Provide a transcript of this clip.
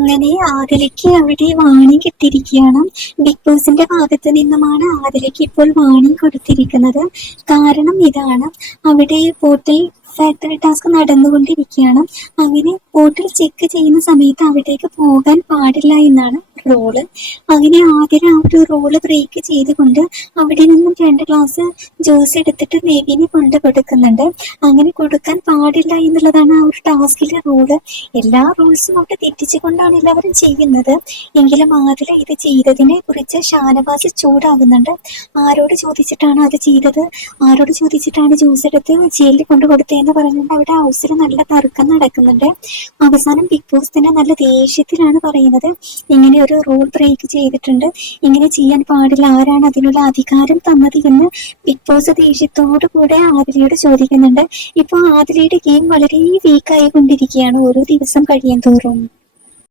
അങ്ങനെ ആദിലയ്ക്ക് അവിടെ വാണി കിട്ടിയിരിക്കുകയാണ്. ബിഗ് ബോസിന്റെ ഭാഗത്ത് നിന്നുമാണ് ആദിലയ്ക്ക് ഇപ്പോൾ വാണി കൊടുത്തിരിക്കുന്നത്. കാരണം ഇതാണ് അവിടെ പോർട്ടൽ ഫാക്ടറി ടാസ്ക് നടന്നുകൊണ്ടിരിക്കുകയാണ്. അങ്ങനെ പോർട്ടൽ ചെക്ക് ചെയ്യുന്ന സമയത്ത് അവിടേക്ക് പോകാൻ പാടില്ല എന്നാണ് റോൾ അങ്ങനെ ആതിര ആ ഒരു റോൾ ബ്രേക്ക് ചെയ്തുകൊണ്ട് അവിടെ നിന്നും രണ്ട് ഗ്ലാസ് ജ്യൂസ് എടുത്തിട്ട് നെവിനെ കൊണ്ട് കൊടുക്കുന്നുണ്ട്. അങ്ങനെ കൊടുക്കാൻ പാടില്ല എന്നുള്ളതാണ് ആ ഒരു ടാസ്കിലെ റോൾ എല്ലാ റൂൾസും അവിടെ തെറ്റിച്ചുകൊണ്ടാണ് എല്ലാവരും ചെയ്യുന്നത്. എങ്കിലും ആതിര ഇത് ചെയ്തതിനെ കുറിച്ച് ഷാനവാസ് ചൂടാകുന്നുണ്ട്. ആരോട് ചോദിച്ചിട്ടാണ് അത് ചെയ്തത്? ആരോട് ചോദിച്ചിട്ടാണ് ജ്യൂസ് എടുത്ത് ജയിലിൽ കൊണ്ടു കൊടുത്തതെന്ന് പറഞ്ഞുകൊണ്ട് അവിടെ അവസരം നല്ല തർക്കം നടക്കുന്നുണ്ട്. അവസാനം ബിഗ് ബോസ് തന്നെ നല്ല ദേഷ്യത്തിലാണ് പറയുന്നത്. ഇങ്ങനെ ഒരു റൂൾ ബ്രേക്ക് ചെയ്തിട്ടുണ്ട്. ഇങ്ങനെ ചെയ്യാൻ പാടില്ല. ആരാണ് അതിനുള്ള അധികാരം തന്നത് എന്ന് ബിഗ് ബോസ് ദേഷ്യത്തോടു കൂടെ ആതിരയോട് ചോദിക്കുന്നുണ്ട്. ഇപ്പോൾ ആതിരയുടെ ഗെയിം വളരെ വീക്കായി കൊണ്ടിരിക്കുകയാണ് ഓരോ ദിവസം കഴിയും തോറും.